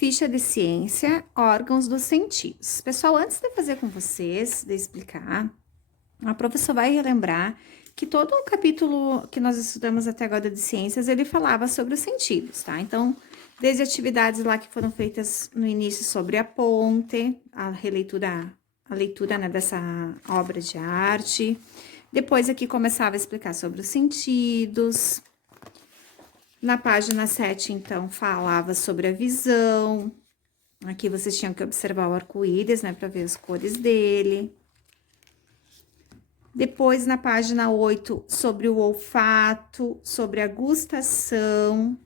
Ficha de ciência, órgãos dos sentidos. Pessoal, antes de fazer com vocês, de explicar, a professora vai relembrar que todo o capítulo que nós estudamos até agora de ciências, ele falava sobre os sentidos, tá? Então, desde atividades lá que foram feitas no início sobre a ponte, a leitura, né, dessa obra de arte. Depois aqui começava a explicar sobre os sentidos. Na página 7, então, falava sobre a visão. Aqui vocês tinham que observar o arco-íris, né, para ver as cores dele. Depois, na página 8, sobre o olfato, sobre a gustação.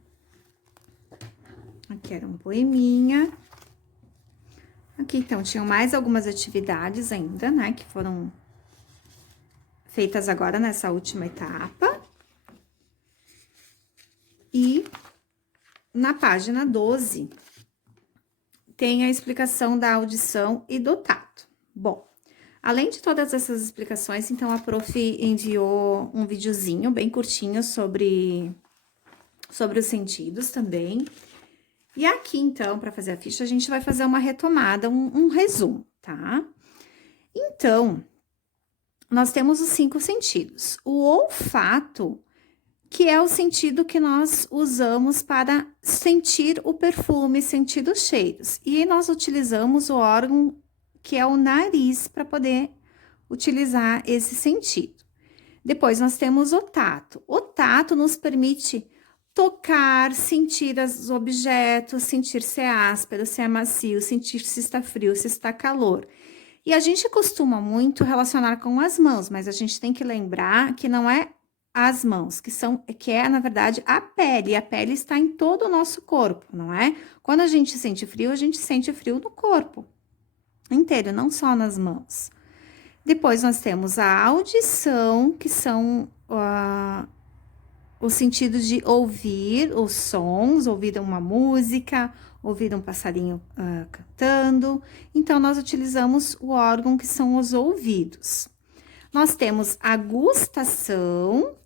Aqui era um poeminha. Aqui, então, tinham mais algumas atividades ainda, né, que foram feitas agora nessa última etapa. E na página 12, tem a explicação da audição e do tato. Bom, além de todas essas explicações, então, a prof enviou um videozinho bem curtinho sobre os sentidos também. E aqui, então, para fazer a ficha, a gente vai fazer uma retomada, um resumo, tá? Então, nós temos os 5 sentidos. O olfato, que é o sentido que nós usamos para sentir o perfume, sentir os cheiros. E nós utilizamos o órgão que é o nariz para poder utilizar esse sentido. Depois nós temos o tato. O tato nos permite tocar, sentir os objetos, sentir se é áspero, se é macio, sentir se está frio, se está calor. E a gente costuma muito relacionar com as mãos, mas a gente tem que lembrar que não é as mãos, que é, na verdade, a pele. E a pele está em todo o nosso corpo, não é? Quando a gente sente frio no corpo inteiro, não só nas mãos. Depois, nós temos a audição, que são o sentido de ouvir os sons, ouvir uma música, ouvir um passarinho cantando. Então, nós utilizamos o órgão que são os ouvidos. Nós temos a gustação.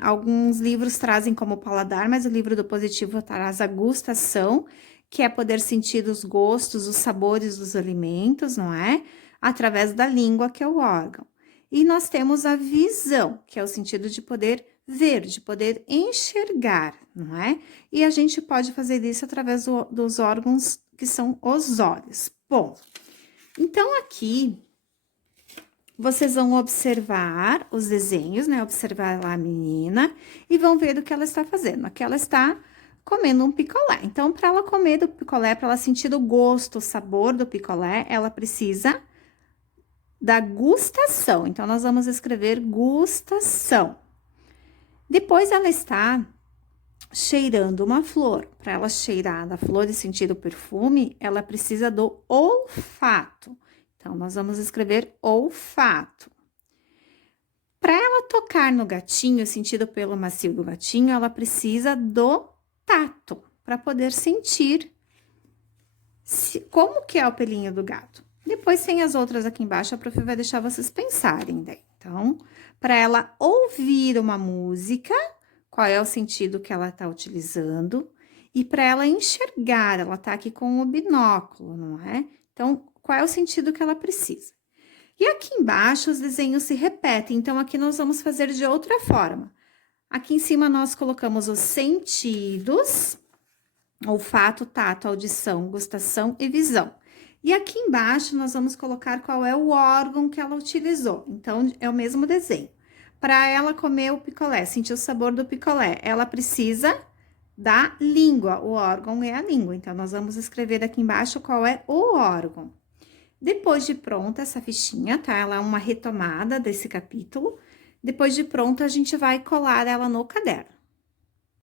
Alguns livros trazem como paladar, mas o livro do Positivo traz a gustação, que é poder sentir os gostos, os sabores dos alimentos, não é? Através da língua, que é o órgão. E nós temos a visão, que é o sentido de poder ver, de poder enxergar, não é? E a gente pode fazer isso através dos órgãos que são os olhos. Bom, então aqui vocês vão observar os desenhos, né? Observar lá a menina e vão ver o que ela está fazendo. Aqui ela está comendo um picolé. Então, para ela comer do picolé, para ela sentir o gosto, o sabor do picolé, ela precisa da gustação. Então, nós vamos escrever gustação. Depois, ela está cheirando uma flor. Para ela cheirar da flor e sentir o perfume, ela precisa do olfato. Então, nós vamos escrever olfato. Para ela tocar no gatinho, sentir o pelo macio do gatinho, ela precisa do tato, para poder sentir como que é o pelinho do gato. Depois tem as outras aqui embaixo, a prof vai deixar vocês pensarem daí. Então, para ela ouvir uma música, qual é o sentido que ela está utilizando? E para ela enxergar, ela está aqui com o binóculo, não é? Então, qual é o sentido que ela precisa? E aqui embaixo os desenhos se repetem, então aqui nós vamos fazer de outra forma. Aqui em cima nós colocamos os sentidos, olfato, tato, audição, gustação e visão. E aqui embaixo nós vamos colocar qual é o órgão que ela utilizou. Então, é o mesmo desenho. Para ela comer o picolé, sentir o sabor do picolé, ela precisa da língua. O órgão é a língua. Então, nós vamos escrever aqui embaixo qual é o órgão. Depois de pronta essa fichinha, tá? Ela é uma retomada desse capítulo. Depois de pronta, a gente vai colar ela no caderno.